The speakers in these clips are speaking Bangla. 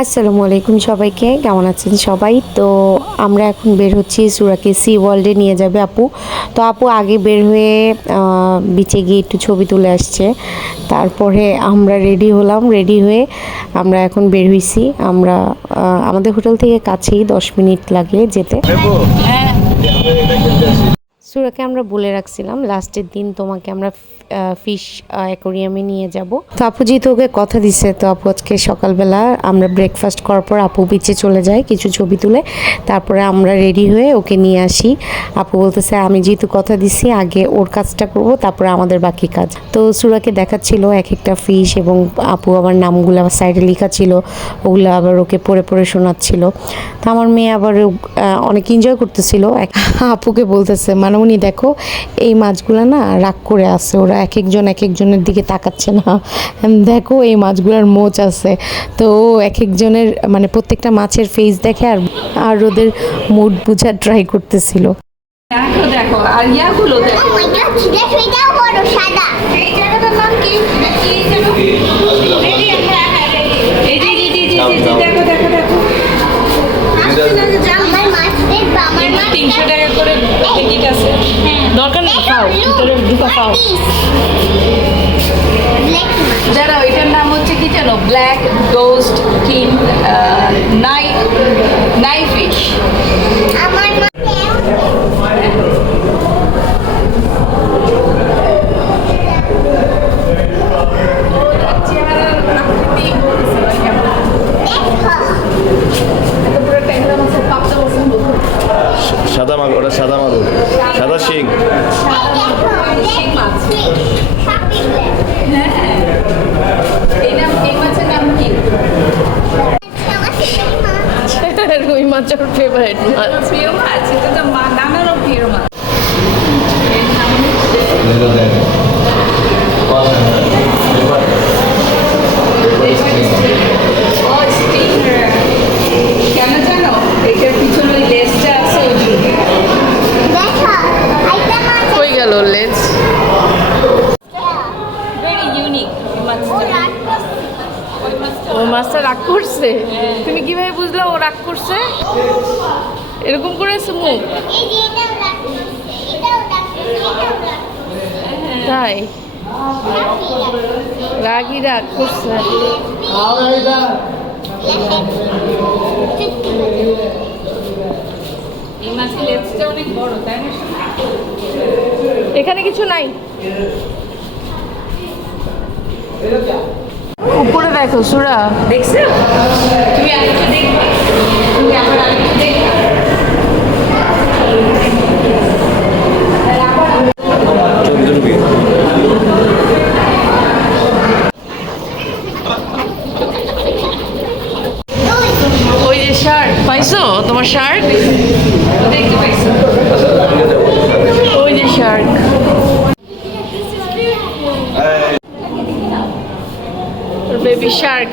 আসসালামু আলাইকুম সবাইকে, কেমন আছেন সবাই? তো আমরা এখন বের হচ্ছি, সুরাকে সি ওয়ার্ল্ডে নিয়ে যাবে আপু। তো আপু আগে বের হয়ে বিচে গিয়ে একটু ছবি তুলে আসছে। তারপরে আমরা রেডি হলাম, রেডি হয়ে আমরা এখন বের হইছি। আমরা আমাদের হোটেল থেকে কাছেই 10 মিনিট লাগে যেতে। সুরাকে আমরা বলে রাখছিলাম লাস্টের দিন তোমাকে আমরা ফিশ অ্যাকোরিয়ামে নিয়ে যাব। তো আপু যেহেতু ওকে কথা দিচ্ছে, তো আপু আজকে সকালবেলা আমরা ব্রেকফাস্ট করার পর আপু বিচে চলে যায় কিছু ছবি তুলে, তারপরে আমরা রেডি হয়ে ওকে নিয়ে আসি। আপু বলতেছে আমি যেহেতু কথা দিচ্ছি আগে ওর কাজটা করব, তারপরে আমাদের বাকি কাজ। তো সুরাকে দেখাচ্ছিল এক একটা ফিশ, এবং আপু আবার নামগুলো আবার সাইডে লেখা ছিল, ওগুলো আবার ওকে পড়ে পড়ে শোনাচ্ছিল। তো আমার মেয়ে আবার অনেক এনজয় করতেছিল। আপুকে বলতেছে মানে উনি দেখো এই মাছগুলো না রাগ করে আছে, ওরা এক একজনের দিকে তাকাচ্ছে না, দেখো এই মাছগুলোর মোচ আছে। তো এক একজনের মানে প্রত্যেকটা মাছের ফেস দেখে আর ওদের মুড বোঝার ট্রাই করতেছিল। দেখো দেখো আর ইয়াগুলো দেখো। ও মাই গড, সেটাও বড় সাদা। এই জায়গাটার নাম কি? কি যেন? রেডি? হ্যাঁ হ্যাঁ রেডি। এই যে দেখো দেখো দেখো। আমার মাছ দেখবা, আমার মাছ 300 টাকা করে টিকিট আছে। দরকার নেই, খাও ভিতরে ঢুকা খাও। দাঁড়াও, এটার নাম হচ্ছে কি জানো? ব্ল্যাক গোস্ট কিং নাই ফিশ। আমার সাদা মাগুর, ওটা সাদা মাগুর, সাদা শিং। রুই মাছ ওর ফেভারিট মাছ। প্রিয় মাছ, এটা তো নানারও প্রিয় মাছ। কেন জানো? এটার পিছনে ওই লেজটা আছে, ওই জন্য। কই গেল লেজ? ভেরি ইউনিক মাছটা। ও মাছটা রাগ করছে? তুমি কিভাবে বুঝলে ও রাগ করছে? এরকম করেছে মুখ? তাই রাগ করছে। এই মাছের লেজটা অনেক বড়, তাই না? এখানে কিছু নাই, উপরে দেখো সুরা। দেখছো? তুমি আরেকটু দেখবে, তুমি আবার আরেকটু দেখবে। ওই যে শার্ক পাইছো, তোমার শার্ক? দেখতে পাইছো? ওই যে শার্ক। Baby Shark.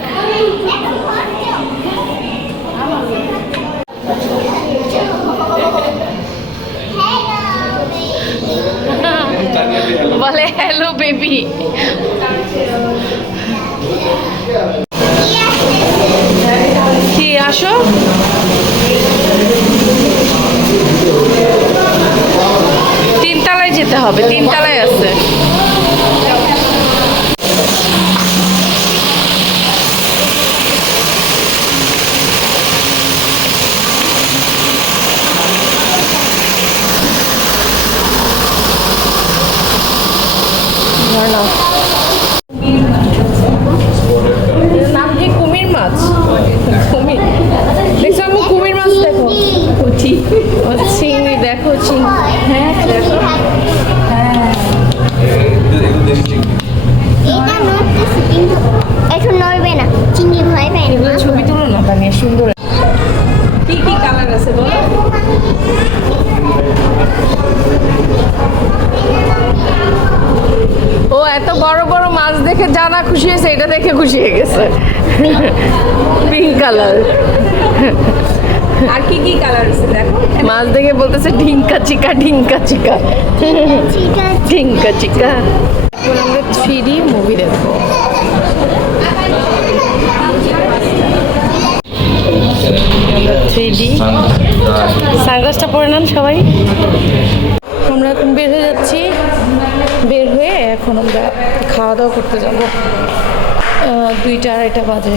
বলে হ্যালো বেবি। কি আসো? তিনতলায় যেতে হবে, তিনতলায় আছে। এর নাম কি? কুমির মাছ। কুমির দেখছো? আমি কুমির মাছ দেখো, চিংড়ি দেখো, চিংড়ি। হ্যাঁ দেখো। এখন নড়বে না, চিংড়ি ভয় পায় না। এগুলো ছবি তুলো না, তা নিয়ে সুন্দর। কি কি কালার আছে বলো? ও এত বড় বড় মাছ দেখে জানা খুশি হয়েছে, এটা দেখে খুশি হয়ে গেছে। পিঙ্ক কালার আর কি কি কালার আছে দেখো? মাছ দেখে বলতেছে ঢিঙ্কা চিকা, ঢিঙ্কা চিকা, ঢিঙ্কা চিকা। এখন আমরা 3D মুভি দেখবো। আমরা 3D সানগ্লাসটা পরে নেন সবাই। আমরা এখন বের হয়ে যাচ্ছি, বের হয়ে এখন আমরা খাওয়া দাওয়া করতে যাব। 2টা 2:30 বাজে।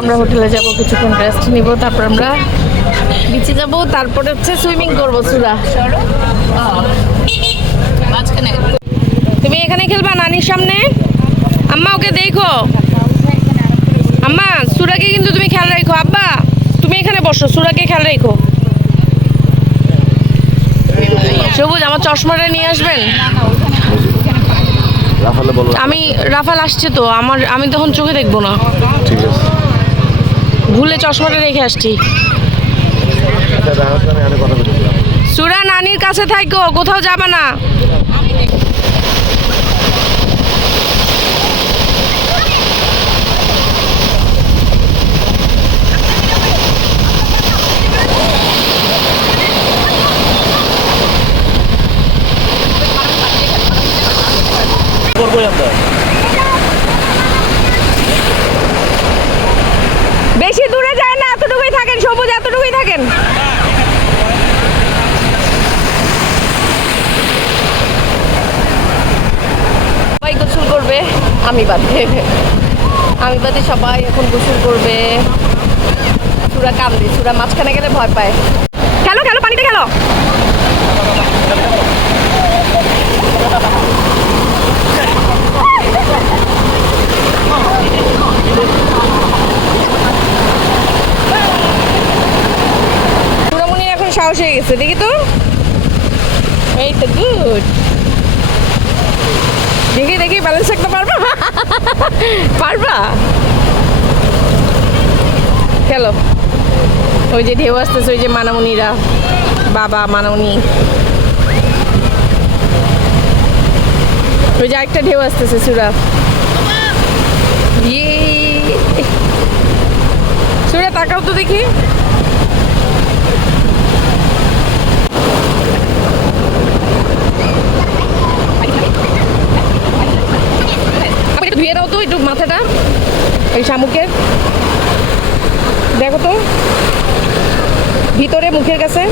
আমরা হোটেলে যাব, কিছুক্ষণ রেস্ট নিব, তারপর আমরা বিচে যাব, তারপরে হচ্ছে সুইমিং করব। সুরা তুমি এখানে খেলবা নানির সামনে? আম্মা ওকে দেখো, আম্মা সুরাকে কিন্তু তুমি খেয়াল রাখো। আব্বা তুমি এখানে বসো, সুরাকে খেয়াল রাখো। সবুজ আমার চশমাটা নিয়ে আসবেন। রাফালে বলো। আমি রাফাল আসছে তো, আমি তখন চোখে দেখবো না, ঠিক আছে। ভুলে চশমাটা রেখে আসছি। আমি কথা বলছিলাম। সুরা নানির কাছে থাকো, কোথাও যাবে না। করবোই আমরা। বেশি দূরে যায় না, এতটুকুই থাকেন সবুজ, এতটুকুই থাকেন। সবাই গোসল করবে, আমি বাদে সবাই এখন গোসল করবে। সুরা কান্দে, সুরা মাঝখানে গেলে ভয় পায়। খেলো খেলো, পানিতে খেলো। সুরামণির এখন সাহস হয়ে গেছে, দেখি তো। এই তো গুড। দেখি দেখি ব্যালেন্স রাখতে পারবা? পারবা? খেলো। ওই যে ঢেউ আসতেছে, ওই যে মানামুনিরা, বাবা মানামুনি, ওই যে একটা ঢেউ আসতেছে। সুরা সুরা তাকাও তো দেখি। ধুয়ে দাও তো একটু মাথাটা, এই শামুকের দেখো তো ভিতরে মুখের কাছে।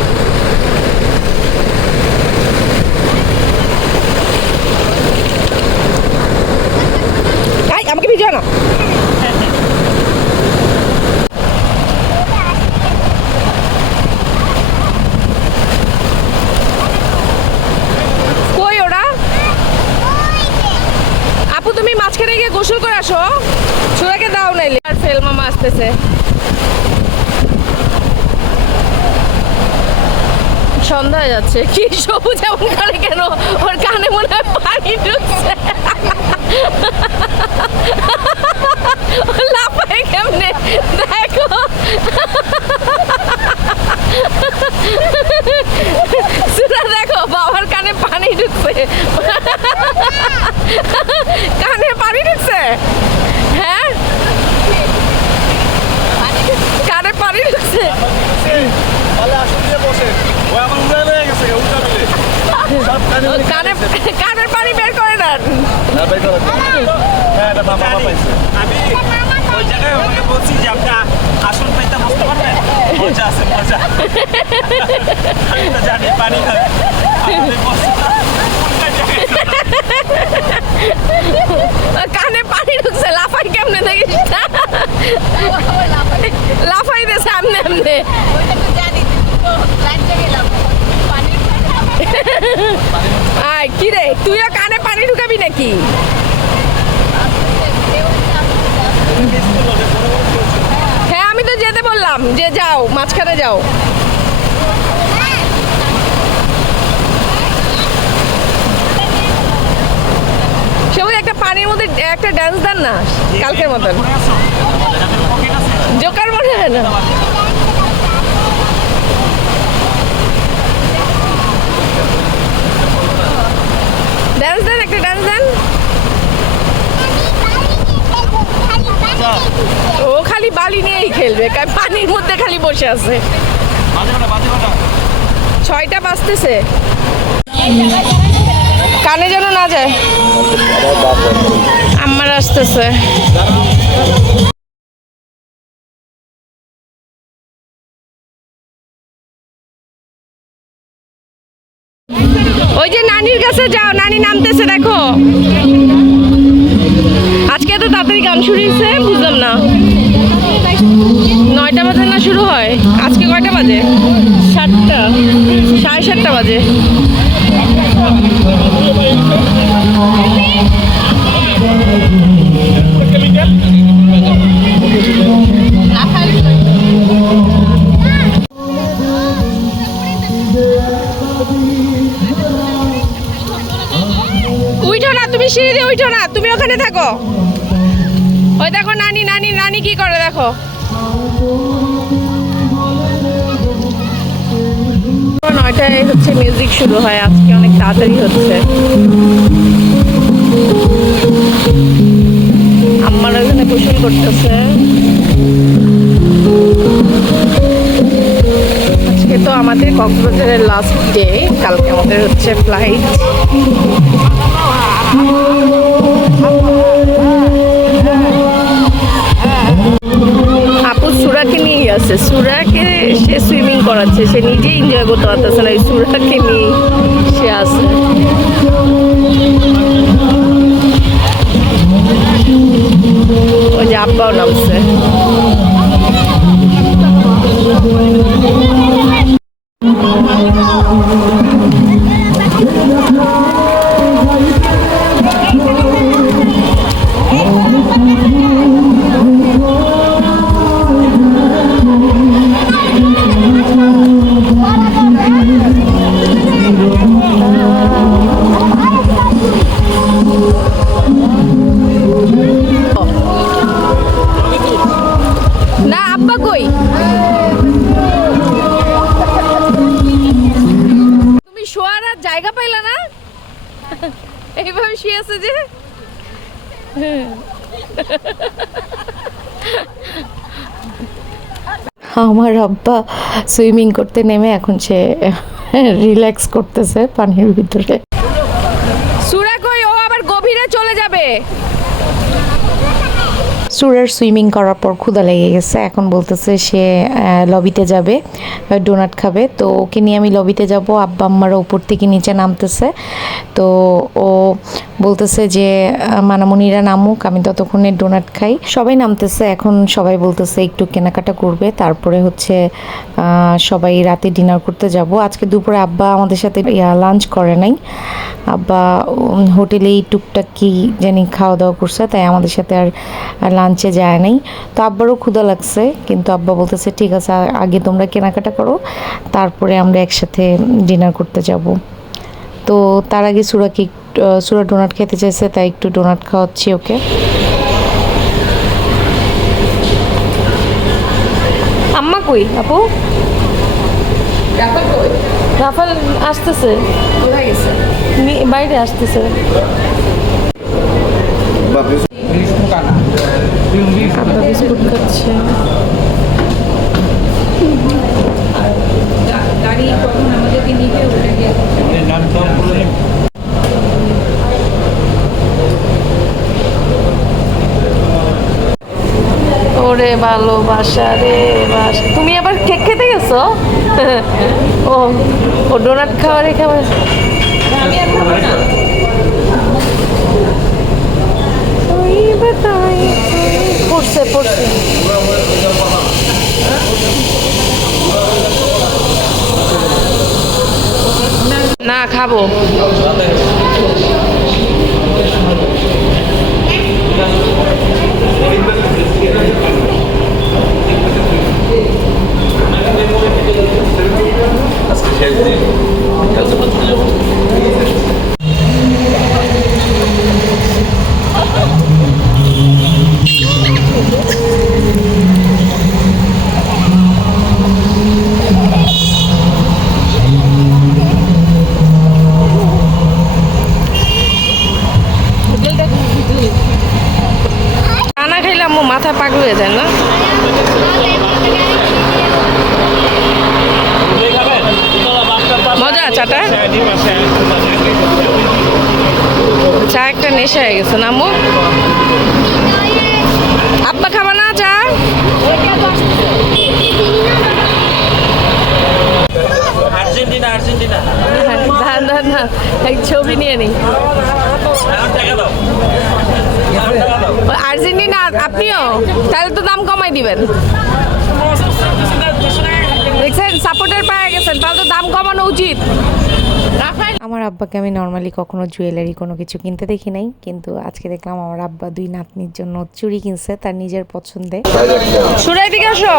আমাকে ভিজা না। কই ওরা? আপু তুমি মাঝখানে গিয়ে গোসল করে আসো, সুরাকে দাও নাইলে। আর ফেল মামা আসতেছে। সন্ধ্যা হয়ে যাচ্ছে। কি সবুজ এমন করে কেন? ওর কানে মনে হয় পানি ঢুকছে। লাফায় কেমনে দেখো। সুরা দেখো, বাবার কানে পানি ঢুকছে। কানে পানি ঢুকছে? হ্যাঁ কানে পানি ঢুকছে। কানের পানি বের করে নেন। আমি ওই জায়গায় ওনাকে বলছি যে আপনি আসন পাইতে বসতে পারবেন, মজা আছে মজা। আমি তো জানি পানি খাবে। কানে পানি ঢুকছে, লাফাই কেমনে দেখিস? লাফাই দে সামনে এমনি। আয় কি রে, তুইও কানে পানি ঢুকাবি নাকি? হ্যাঁ আমি তো যেতে বললাম যে যাও, মাঝখানে যাও। সবুজ একটা পানির মধ্যে একটা ডান্স দেন না কালকের মতন, জোকার মনে হয় না? ডান্স দেন, একটা ডান্স দেন। ও খালি খালি বালি নিয়েই খেলবে, কারণ পানির মধ্যে খালি বসে আছে। 6টা বাজতেছে, কানে যেন না যায়। আমার আসতেছে। ওই যে নানির কাছে যাও, নানি নামতেছে দেখো। আজকে তো তাড়াতাড়ি গান শুরু হয়েছে, বুঝলাম না। 9টা বাজে না শুরু হয়? আজকে কয়টা বাজে? 7টা, 7:30 বাজে। উঠো না তুমি, সিঁড়ি দিয়ে উঠো না, তুমি ওখানে থাকো। ওই দেখো নানি, নানি নানি কি করে দেখো। 9টায় হচ্ছে মিউজিক শুরু হয়, আজকে অনেক তাড়াতাড়ি হচ্ছে। আমার ওখানে গোসল করতেছে। আজকে তো আমাদের কক্সবাজারের লাস্ট ডে, কালকে আমাদের হচ্ছে ফ্লাইট। আপু সুরাকে নিয়ে গেছে, সুরাকে সে সুইমিং করাচ্ছে, সে নিজেই এনজয় করতে পারতেছে না, এই সুরাকে নিয়ে সে আছে। ওই যে আব্বাও নামছে। না আব্বা কই? তুমি শোয়ার আর জায়গা পাইলা না, এইভাবে শুয়ে আছে যে। আমার আব্বা সুইমিং করতে নেমে এখন সে রিল্যাক্স করতেছে পানির ভিতরে। সুরা কই? ও আবার গভীরে চলে যাবে। সুরের সুইমিং করার পর ক্ষুধা লেগে গেছে, এখন বলতেছে সে লবিতে যাবে, ডোনাট খাবে। তো ওকে নিয়ে আমি লবিতে যাব, আব্বা আম্মারা উপর থেকে নিচে নামতেছে। তো ও বলতেছে যে মানামুনিরা নামুক, আমি ততক্ষণে ডোনাট খাই। সবাই নামতেছে, এখন সবাই বলতেছে একটু কেনাকাটা করবে, তারপরে হচ্ছে সবাই রাতে ডিনার করতে যাব। আজকে দুপুরে আব্বা আমাদের সাথে লাঞ্চ করে নাই, আব্বা হোটেলেই টুকটাক কি জানি খাওয়া দাওয়া করছে, তাই আমাদের সাথে আর লাঞ্চে যায় নাই। তো আব্বারও ক্ষুধা লাগছে, কিন্তু আব্বা বলতেছে ঠিক আছে আগে তোমরা কেনাকাটা করো, তারপরে আমরা একসাথে ডিনার করতে যাব। তো তার আগে সুরা ডোনাট খেতে চাইছে, তাই একটু ডোনাট খাওয়াচ্ছি ওকে। আম্মা কই আপু? রাফাল আসতেছে, কোথায় গেছে? বাইরে আসতেছে। আব্বা বিস্কুট খাচ্ছে। গাড়ি কখন আমাদেরকে নিবে ওটা গিয়ে ওরে ভালোবাসা রে বাসা। তুমি আবার কেক খেতে গেছো? ও ডোনাট খাওয়া রেখে আমি আর খাবো না। পড়ছে পড়ছে না খাবো। আজকে শেষ দিন, কালকে পর্যন্ত যাবো। খানা খাইলে আম্মু মাথা পাগল হয়ে যায় না? মজা চাটা চা একটা নেশা হয়ে গেছে না আম্মু? আব্বা খাবা না চা? আর্জেন্টিনা আর্জেন্টিনা না এক ছবি নিয়ে নিই। এখন টাকা দাও টাকা দাও আর্জেন্টিনা আপনিও? তাহলে তো দাম কমাই দিবেন। দেখছেন সাপোর্টার পেয়ে গেছেন, তাহলে তো দাম কমানো উচিত। আমার আব্বাকে আমি নর্মালি কখনো জুয়েলারি কোনো কিছু কিনতে দেখি নাই, কিন্তু আজকে দেখলাম আমার আব্বা 2 নাতনির জন্য চুড়ি কিনছে তার নিজের পছন্দে। সুরাই দিকে আসো,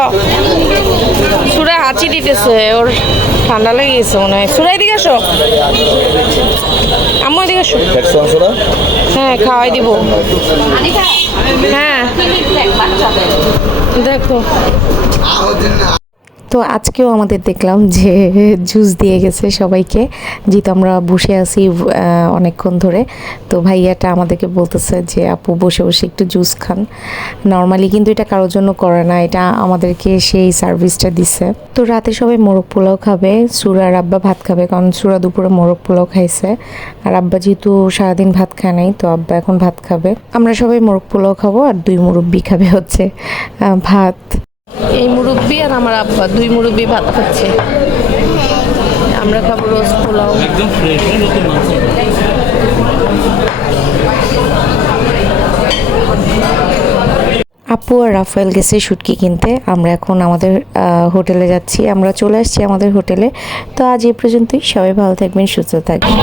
সুরাই হাঁচি দিতেছে, ওর ঠান্ডা লেগে গেছে মনে হয়। সুরাই দিকে আসো, আম্মু এদিকে আসো। দেখছো অংশটা? হ্যাঁ খাওয়াই দিব। হ্যাঁ দেখো তো আজকেও আমাদের দেখলাম যে জুস দিয়ে গেছে সবাইকে, যেহেতু আমরা বসে আছি অনেকক্ষণ ধরে। তো ভাইয়াটা আমাদেরকে বলতেছে যে আপু বসে বসে একটু জুস খান। নর্মালি কিন্তু এটা কারোর জন্য করে না, এটা আমাদেরকে সেই সার্ভিসটা দিছে। তো রাতে সবাই মোরগ পোলাও খাবে, সুরা আর আব্বা ভাত খাবে, কারণ সুরা দুপুরে মোরগ পোলাও খাইছে আর আব্বা যেহেতু সারাদিন ভাত খায় নাই, তো আব্বা এখন ভাত খাবে। আমরা সবাই মোরগ পোলাও খাবো আর 2 মুরব্বি খাবে হচ্ছে ভাত। এই মুরব্বি আর আমার আব্বা 2 মুরব্বি ভাত খাচ্ছে, আমরা খাবো রোজ পোলাও। একদম ফ্রেশ নতুন মাছ আপু আর রাফায়েল গেছে শুটকি কিনতে, আমরা এখন আমাদের হোটেলে যাচ্ছি। আমরা চলে আসছি আমাদের হোটেলে। তো আজ এই পর্যন্তই, সবাই ভালো থাকবেন, সুস্থ থাকবেন।